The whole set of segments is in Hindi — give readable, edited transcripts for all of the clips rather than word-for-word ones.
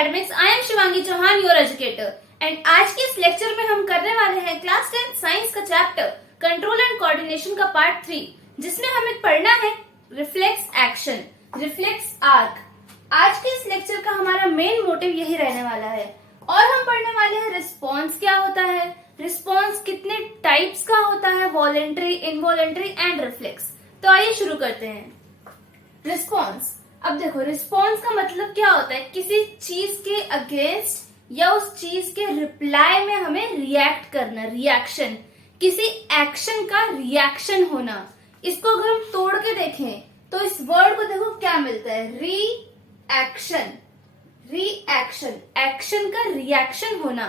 Academics. I am Shivangi Chauhan, your educator. And आज के इस लेक्चर में हम करने वाले हैं क्लास 10 साइंस का चैप्टर कंट्रोल एंड कोऑर्डिनेशन का पार्ट 3, जिसमें हमें पढ़ना है रिफ्लेक्स एक्शन, रिफ्लेक्स आर्क। आज के इस लेक्चर का हमारा मेन मोटिव यही रहने वाला है और हम पढ़ने वाले हैं रिस्पॉन्स क्या होता है, रिस्पॉन्स कितने टाइप्स का होता है, वॉलेंट्री, इनवॉलेंट्री एंड रिफ्लेक्स। तो आइए शुरू करते हैं। रिस्पॉन्स, अब देखो रिस्पॉन्स का मतलब क्या होता है, किसी चीज के अगेंस्ट या उस चीज के रिप्लाई में हमें रिएक्ट करना, रिएक्शन, किसी एक्शन का रिएक्शन होना। इसको अगर हम तोड़ के देखें तो इस वर्ड को देखो क्या मिलता है, रिएक्शन, रिएक्शन, एक्शन का रिएक्शन होना।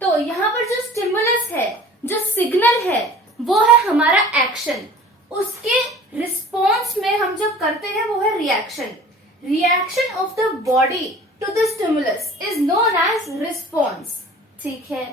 तो यहाँ पर जो स्टिमुलस है, जो सिग्नल है, वो है हमारा एक्शन। उसके रिस्पॉन्स में हम जो करते हैं वो है reaction. Reaction of the body to the stimulus is known as response. ठीक है,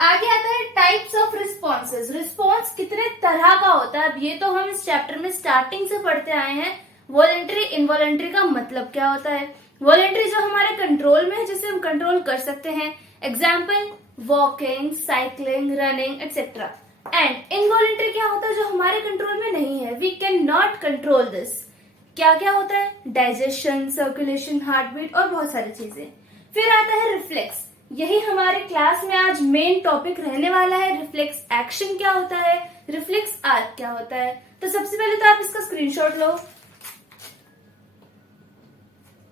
आगे आता है टाइप्स ऑफ रिस्पॉन्सेज। रिस्पॉन्स कितने तरह का होता है, अब ये तो हम इस चैप्टर में स्टार्टिंग से पढ़ते आए हैं। वॉलेंट्री, इनवॉलेंट्री का मतलब क्या होता है। वॉलेंट्री जो हमारे कंट्रोल में है, जिसे हम कंट्रोल कर सकते हैं, example walking, cycling, running etcetera. And involuntary क्या होता है, जो हमारे कंट्रोल में नहीं है, we can not control this. क्या क्या होता है, डाइजेशन, सर्कुलेशन, हार्ट बीट और बहुत सारी चीजें। फिर आता है रिफ्लेक्स, यही हमारे क्लास में आज मेन टॉपिक रहने वाला है। रिफ्लेक्स एक्शन क्या होता है, रिफ्लेक्स आर्क क्या होता है। तो सबसे पहले तो आप इसका स्क्रीनशॉट लो।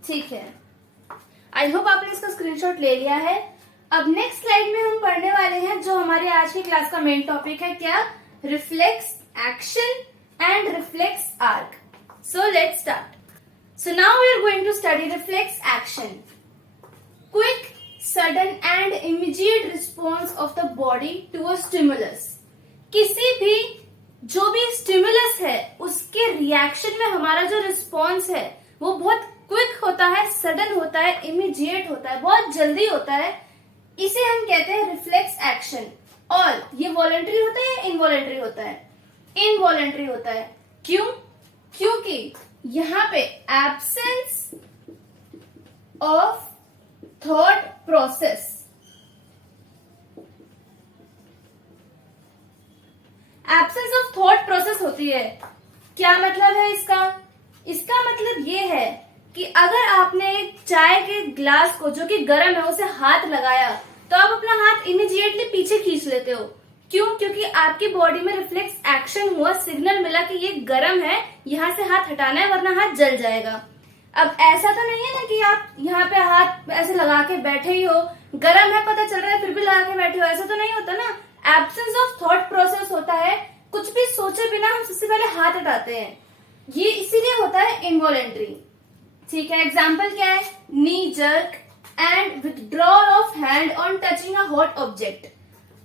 ठीक है, आई होप आपने इसका स्क्रीनशॉट ले लिया है। अब नेक्स्ट स्लाइड में हम पढ़ने वाले हैं जो हमारे आज की क्लास का मेन टॉपिक है, क्या, reflex action and reflex arc. So let's start. So now we are going to study reflex action. Quick, sudden and immediate response of the body to a stimulus. किसी भी जो भी स्टिमुलस है उसके रिएक्शन में हमारा जो रिस्पॉन्स है वो बहुत क्विक होता है, सडन होता है, इमीडिएट होता है, बहुत जल्दी होता है। इसे हम कहते हैं रिफ्लेक्स एक्शन। और ये वॉलेंट्री होता है या इनवॉलेंट्री होता है, इनवॉलेंट्री होता है। क्यों? क्योंकि यहां पे absence of thought process, absence of thought process होती है। क्या मतलब है इसका? इसका मतलब ये है कि अगर आपने एक चाय के ग्लास को जो कि गर्म है उसे हाथ लगाया तो आप अपना हाथ इमीडिएटली पीछे खींच लेते हो। क्यों? क्योंकि आपकी बॉडी में रिफ्लेक्स एक्शन हुआ, सिग्नल मिला कि ये गर्म है, यहाँ से हाथ हटाना है वरना हाथ जल जाएगा। अब ऐसा तो नहीं है ना कि आप यहाँ पे हाथ ऐसे लगा के बैठे ही हो, गर्म है पता चल रहा है फिर भी लगा के बैठे हो, ऐसा तो नहीं होता ना। एब्सेंस ऑफ थॉट प्रोसेस होता है, कुछ भी सोचे बिना हम सबसे पहले हाथ हटाते हैं, ये इसीलिए होता है इनवॉलेंट्री। ठीक है, एग्जाम्पल क्या है, नी jerk and withdrawal of hand on touching a hot object.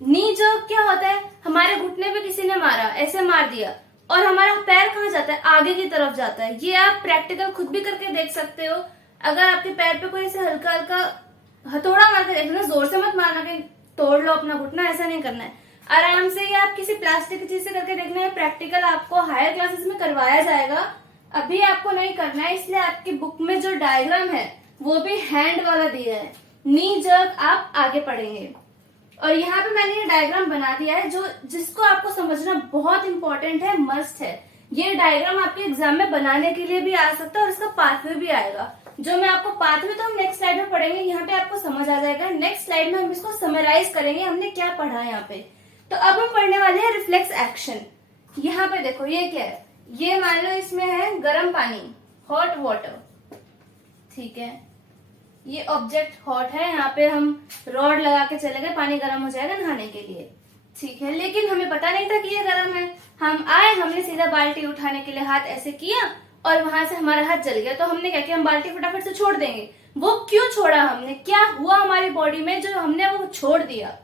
Knee jerk क्या होता है, हमारे घुटने पे किसी ने मारा, ऐसे मार दिया और हमारा पैर कहाँ जाता है, आगे की तरफ जाता है। ये आप प्रैक्टिकल खुद भी करके देख सकते हो। अगर आपके पैर पे कोई ऐसे हल्का हल्का हथौड़ा मार के देखना, जोर से मत मारना कि तोड़ लो अपना घुटना, ऐसा नहीं करना है। आराम से या आप किसी प्लास्टिक की चीज से करके देखना है। प्रैक्टिकल आपको हायर क्लासेस में करवाया जाएगा, अभी आपको नहीं करना है, इसलिए आपकी बुक में जो डायग्राम है वो भी हैंड वाला दिया है। नी जर्क आप आगे पढ़ेंगे। और यहाँ पे मैंने ये डायग्राम बना दिया है जो जिसको आपको समझना बहुत इंपॉर्टेंट है, मस्ट है। ये डायग्राम आपके एग्जाम में बनाने के लिए भी आ सकता है और इसका पाथवे भी आएगा। जो मैं आपको पाथवे तो हम नेक्स्ट स्लाइड में पढ़ेंगे, यहाँ पे आपको समझ आ जाएगा। नेक्स्ट स्लाइड में हम इसको समराइज करेंगे हमने क्या पढ़ा है यहाँ पे। तो अब हम पढ़ने वाले हैं रिफ्लेक्स एक्शन। यहाँ पे देखो ये क्या है, ये मान लो इसमें है गर्म पानी, हॉट वाटर। ठीक है, ये ऑब्जेक्ट हॉट है, यहाँ पे हम रॉड लगा के चले गए, पानी गर्म हो जाएगा नहाने के लिए। ठीक है, लेकिन हमें पता नहीं था कि ये गर्म है। हम आए, हमने सीधा बाल्टी उठाने के लिए हाथ ऐसे किया और वहां से हमारा हाथ जल गया। तो हमने क्या किया, हम बाल्टी फटाफट से छोड़ देंगे। वो क्यों छोड़ा हमने, क्या हुआ हमारी बॉडी में जो हमने वो छोड़ दिया।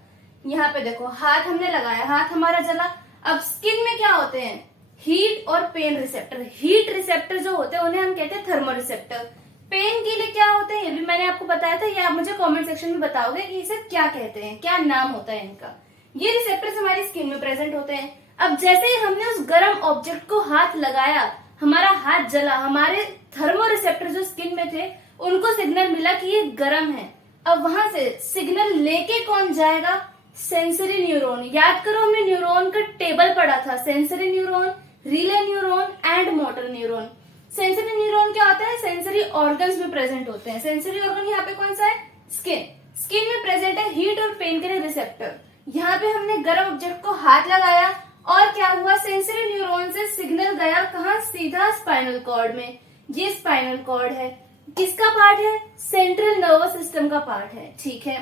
यहाँ पे देखो हाथ हमने लगाया, हाथ हमारा जला। अब स्किन में क्या होते हैं, हीट और पेन रिसेप्टर। हीट रिसेप्टर जो होते हैं उन्हें हम कहते हैं थर्मो रिसेप्टर। पेन के लिए क्या होते हैं ये भी मैंने आपको बताया था, ये आप मुझे कमेंट सेक्शन में बताओगे कि इसे क्या कहते हैं, क्या नाम होता है इनका। ये रिसेप्टर्स हमारी स्किन में प्रेजेंट होते हैं। अब जैसे ही हमने उस गर्म ऑब्जेक्ट को हाथ लगाया, हमारा हाथ जला, हमारे थर्मो रिसेप्टर जो स्किन में थे उनको सिग्नल मिला कि ये गर्म है। अब वहां से सिग्नल लेके कौन जाएगा? Sensory neuron. याद करो हमने न्यूरॉन का टेबल पढ़ा था, sensory neuron, relay neuron and motor neuron. Sensory neuron क्या होता है? सेंसरी ऑर्गन्स में प्रेजेंट होते हैं। सेंसरी ऑर्गन यहाँ पे कौन सा है? स्किन। स्किन में प्रेजेंट है हीट और पेन के लिए रिसेप्टर। यहाँ पे हमने गर्म ऑब्जेक्ट को हाथ लगाया और क्या हुआ? सेंसरी न्यूरॉन से सिग्नल गया कहाँ? सीधा स्पाइनल कॉर्ड में। ये स्पाइनल कॉर्ड है, किसका पार्ट है? सेंट्रल नर्वस सिस्टम का पार्ट है। ठीक है,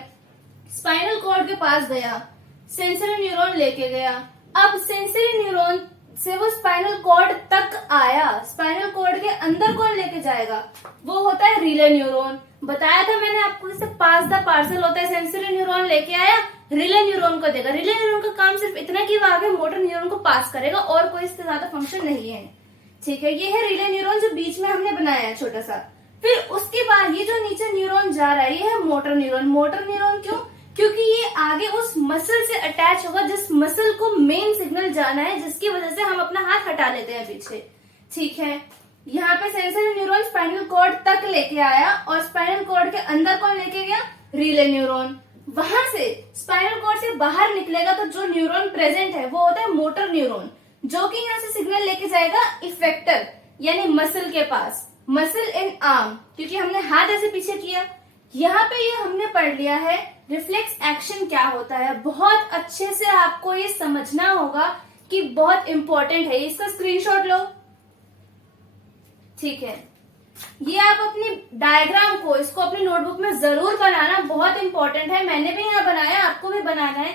स्पाइनल कॉर्ड के पास गया, सेंसरी न्यूरॉन लेके गया। अब सेंसरी न्यूरॉन से वो स्पाइनल कॉर्ड तक आया, स्पाइनल कॉर्ड के अंदर कौन लेके जाएगा? वो होता है रिले न्यूरॉन। बताया था मैंने आपको, जैसे पास द पार्सल होता है, सेंसरी न्यूरॉन लेके आया, रिले न्यूरॉन को देगा। रिले न्यूरॉन का काम सिर्फ इतना कि वो आगे मोटर न्यूरॉन को पास करेगा और कोई इससे ज्यादा फंक्शन नहीं है। ठीक है, ये है रिले न्यूरॉन जो बीच में हमने बनाया है छोटा सा। फिर उसके बाद ये जो नीचे न्यूरॉन जा रहा है ये है मोटर न्यूरॉन। मोटर न्यूरॉन क्यों? क्योंकि ये आगे उस मसल से अटैच होगा जिस मसल को मेन सिग्नल जाना है, जिसकी वजह से हम अपना हाथ हटा लेते हैं पीछे। ठीक है, यहाँ पे सेंसरी न्यूरॉन स्पाइनल कॉर्ड तक लेके आया और स्पाइनल कॉर्ड के अंदर कौन लेके गया? Relay neuron. वहां से स्पाइनल कॉर्ड से बाहर निकलेगा तो जो न्यूरॉन प्रेजेंट है वो होता है मोटर न्यूरॉन, जो कि यहाँ से सिग्नल लेके जाएगा इफेक्टर यानी मसल के पास, मसल इन आर्म, क्योंकि हमने हाथ ऐसे पीछे किया। यहाँ पे ये हमने पढ़ लिया है रिफ्लेक्स एक्शन क्या होता है। बहुत अच्छे से आपको ये समझना होगा कि बहुत इंपॉर्टेंट है। इसका स्क्रीनशॉट लो। ठीक है, ये आप अपनी डायग्राम को, इसको अपनी नोटबुक में जरूर बनाना, बहुत इंपॉर्टेंट है। मैंने भी यहाँ बनाया, आपको भी बनाना है।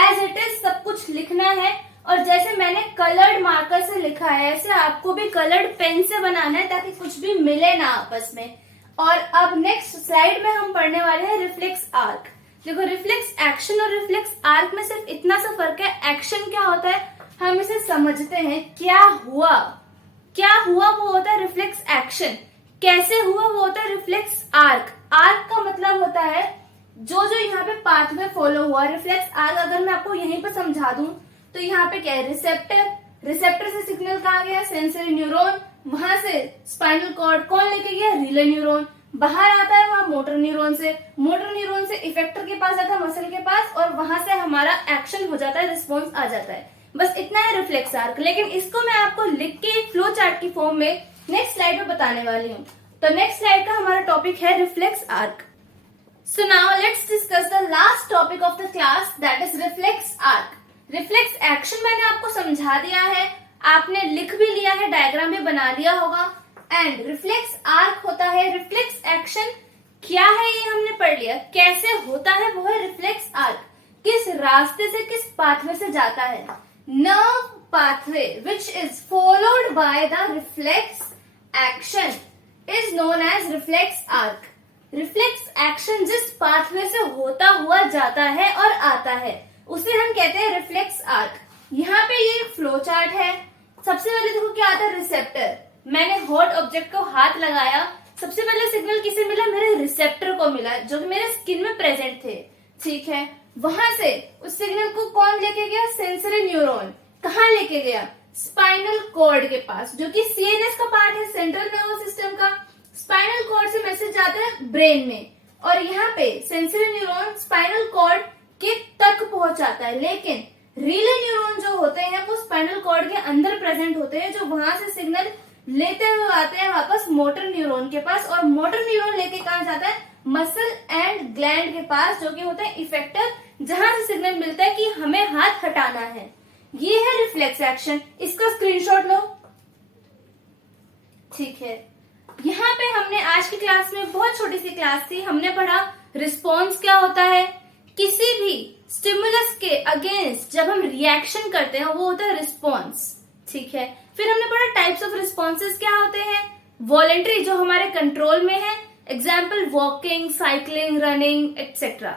एज इट इज सब कुछ लिखना है और जैसे मैंने कलर्ड मार्कर से लिखा है ऐसे आपको भी कलर्ड पेन से बनाना है ताकि कुछ भी मिले ना आपस में। और अब नेक्स्ट स्लाइड में हम पढ़ने वाले हैं रिफ्लेक्स आर्क। देखो, रिफ्लेक्स एक्शन और रिफ्लेक्स आर्क में सिर्फ इतना सा फर्क है। एक्शन क्या होता है हम इसे समझते हैं, क्या हुआ वो होता है रिफ्लेक्स एक्शन। कैसे हुआ वो होता है रिफ्लेक्स आर्क। आर्क का मतलब होता है जो यहाँ पे पाथवे फॉलो हुआ। रिफ्लेक्स आर्क अगर मैं आपको यहीं पे समझा दूं तो यहाँ पे क्या है? रिसेप्टर से सिग्नल कहाँ गया? Sensory neuron. वहां से स्पाइनल कॉर्ड कौन लेके गया? Relay neuron. बाहर आता है वहां मोटर न्यूरॉन से इफेक्टर के पास आता है, मसल के पास, और वहां से हमारा एक्शन हो जाता है, रिस्पॉन्स आ जाता है। बस इतना है रिफ्लेक्स आर्क। लेकिन इसको मैं आपको लिख के एक फ्लो चार्ट की फॉर्म में नेक्स्ट स्लाइड में बताने वाली हूँ। तो नेक्स्ट स्लाइड का हमारा टॉपिक है reflex arc. So now let's discuss the last topic of the class, that is reflex arc. Reflex action मैंने आपको समझा दिया है, आपने लिख भी लिया है, डायग्राम भी बना लिया होगा। एंड रिफ्लेक्स आर्क होता है, रिफ्लेक्स एक्शन क्या है ये हमने पढ़ लिया। कैसे होता है वो है रिफ्लेक्स आर्क। किस रास्ते से, किस पाथवे से जाता है? Nerve pathway which is followed by the reflex action is known as reflex arc. Reflex action जिस पाथवे से होता हुआ जाता है और आता है उसे हम कहते हैं रिफ्लेक्स आर्क। यहाँ पे ये फ्लो चार्ट है। सबसे पहले देखो क्या आता है? रिसेप्टर। मैंने हॉट ऑब्जेक्ट को हाथ लगाया, सबसे पहले सिग्नल किसे मिला? मेरे रिसेप्टर को मिला जो कि मेरे स्किन में प्रेजेंट थे। ठीक है, वहां से उस सिग्नल को कौन लेके गया? Sensory neuron. कहाँ लेके गया? स्पाइनल कॉर्ड के पास, जो कि सीएनएस का पार्ट है, सेंट्रल नर्वस सिस्टम का। स्पाइनल कॉर्ड से मैसेज जाता है ब्रेन में और यहाँ पे सेंसरी न्यूरॉन स्पाइनल कॉर्ड के तक पहुंचाता है। लेकिन रिले न्यूरॉन जो होते हैं वो स्पाइनल कॉर्ड के अंदर प्रेजेंट होते हैं, जो वहां से सिग्नल लेते हुए आते हैं वापस मोटर न्यूरॉन के पास, और मोटर न्यूरॉन लेके कहा जाता है? मसल एंड ग्लैंड के पास, जो कि होता है इफेक्टर, जहां से सिग्नल मिलता है कि हमें हाथ हटाना है। ये है रिफ्लेक्स एक्शन। इसका स्क्रीनशॉट लो। ठीक है, यहाँ पे हमने आज की क्लास में, बहुत छोटी सी क्लास थी, हमने पढ़ा रिस्पॉन्स क्या होता है। किसी भी स्टिमुलस के अगेंस्ट जब हम रिएक्शन करते हैं वो होता है रिस्पॉन्स। ठीक है, फिर हमने पढ़ा टाइप्स ऑफ रिस्पॉन्सेज क्या होते हैं। वॉलेंट्री जो हमारे कंट्रोल में है, example walking, cycling, running etcetera.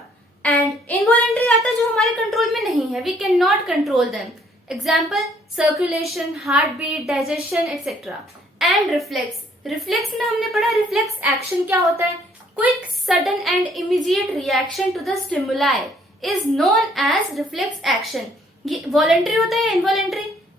And involuntary आता है जो हमारे कंट्रोल में नहीं है, we can not control them, example circulation, heart beat, digestion etcetera. And reflex में हमने पढ़ा रिफ्लेक्स एक्शन क्या होता है। Quick, sudden and immediate reaction to the stimuli is known as reflex action. ये वॉलेंट्री होता है,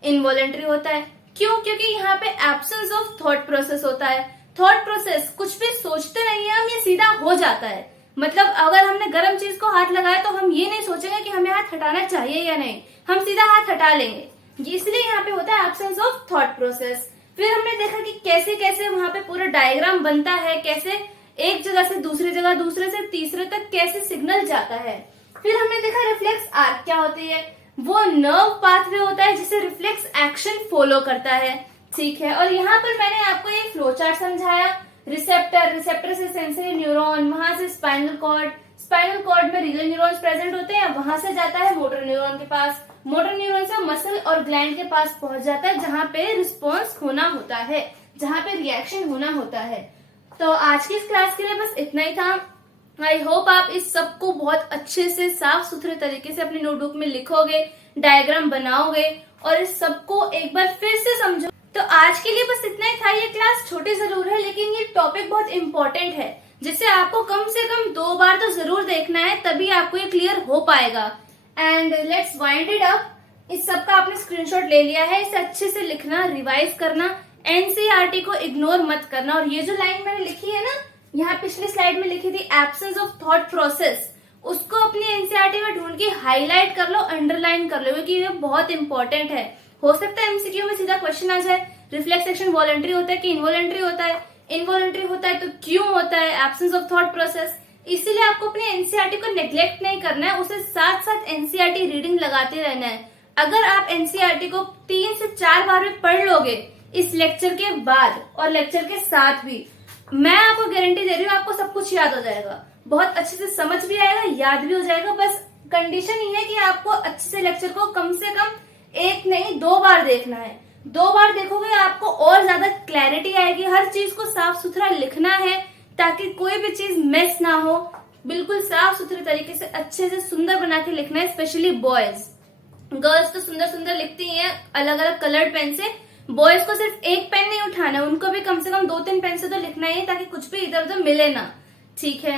इनवॉलेंट्री होता है। क्यों? क्योंकि यहाँ पे एब्सेंस ऑफ थॉट प्रोसेस होता है। थॉट प्रोसेस, कुछ भी सोचते नहीं है हम, ये सीधा हो जाता है। मतलब अगर हमने गर्म चीज को हाथ लगाया तो हम ये नहीं सोचेंगे कि हमें हाथ हटाना चाहिए या नहीं, हम सीधा हाथ हटा लेंगे। इसलिए यहाँ पे होता है एब्सेंस ऑफ थॉट प्रोसेस। फिर हमने देखा कि कैसे कैसे वहां पे पूरा डायग्राम बनता है, कैसे एक जगह से दूसरी जगह, दूसरे से तीसरे तक कैसे सिग्नल जाता है। फिर हमने देखा रिफ्लेक्स आर्क क्या होती है, वो नर्व पाथवे होता है जिसे रिफ्लेक्स एक्शन फॉलो करता है, ठीक है। और यहाँ पर मैंने आपको ये फ्लो चार्ट समझाया, रिसेप्टर से सेंसरी न्यूरॉन, वहां से स्पाइनल कॉर्ड में रीजन न्यूरॉन्स प्रेजेंट होते हैं, वहां से जाता है मोटर न्यूरॉन के पास, मोटर न्यूरॉन से मसल और ग्लैंड के पास पहुंच जाता है, जहां पे रिस्पॉन्स होना होता है, जहां पे रिएक्शन होना होता है। तो आज की इस क्लास के लिए बस इतना ही था। आई होप आप इस सब को बहुत अच्छे से साफ सुथरे तरीके से अपनी नोटबुक में लिखोगे, डायग्राम बनाओगे और इस सबको एक बार फिर से समझो। तो आज के लिए बस इतना ही था। ये क्लास छोटी जरूर है लेकिन ये टॉपिक बहुत इंपॉर्टेंट है, जिसे आपको कम से कम 2 बार तो जरूर देखना है, तभी आपको ये क्लियर हो पाएगा। And let's wind it up. इस सब का आपने स्क्रीनशॉट ले लिया है, इसे अच्छे से लिखना, रिवाइज करना, एनसीईआरटी को इग्नोर मत करना। और ये जो लाइन मैंने लिखी है ना, यहाँ पिछली स्लाइड में लिखी थी एब्सेंस ऑफ थॉट प्रोसेस, उसको अपनी एनसीईआरटी में ढूंढ के हाईलाइट कर लो, अंडरलाइन कर लो, क्योंकि ये बहुत इंपॉर्टेंट है। हो सकता है एमसीक्यू में सीधा क्वेश्चन आ जाए, रिफ्लेक्स एक्शन वॉलंटरी होता है कि इनवॉलंटरी होता है, इनवॉलंटरी होता है तो क्यों होता है, एब्सेंस ऑफ थॉट प्रोसेस। इसीलिए आपको अपने एनसीईआरटी को नेग्लेक्ट नहीं करना है, उसे साथ साथ एनसीईआरटी रीडिंग लगाते रहना है। अगर आप एनसीईआरटी को 3 से 4 बार में पढ़ लोगे इस लेक्चर के बाद और लेक्चर के साथ भी, मैं आपको गारंटी दे रही हूँ आपको सब कुछ याद हो जाएगा, बहुत अच्छे से समझ भी आएगा, याद भी हो जाएगा। बस कंडीशन ये है कि आपको अच्छे से लेक्चर को कम से कम 1 नहीं 2 बार देखना है। 2 बार देखोगे आपको और ज्यादा क्लैरिटी आएगी, हर चीज को साफ सुथरा लिखना है ताकि कोई भी चीज मिस ना हो, बिल्कुल साफ सुथरे तरीके से अच्छे से सुंदर बना के लिखना है। स्पेशली बॉयज, गर्ल्स तो सुंदर सुंदर लिखती हैं अलग अलग कलर्ड पेन से, बॉयज को सिर्फ एक पेन नहीं उठाना है, उनको भी कम से कम 2-3 पेन से तो लिखना ही है ताकि कुछ भी इधर उधर मिले ना, ठीक है।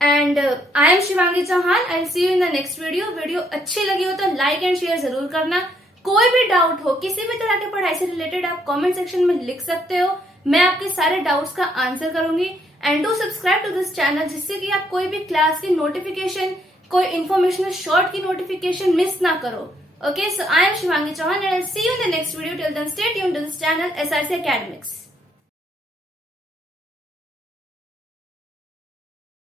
And I am Shivangi Chauhan, I will see you in the next video. Video अच्छी लगी हो तो लाइक एंड शेयर जरूर करना। कोई भी डाउट हो, किसी भी तरह की पढ़ाई से रिलेटेड, आप कमेंट सेक्शन में लिख सकते हो, मैं आपके सारे डाउट्स का आंसर करूंगी। And do subscribe to this channel, जिससे कि आप कोई भी क्लास की नोटिफिकेशन, कोई इन्फॉर्मेशनल शॉर्ट की नोटिफिकेशन मिस ना करो। Okay, so I am Shivangi Chauhan and I'll see you in the next video. Till then, stay tuned to this channel, SRC Academics.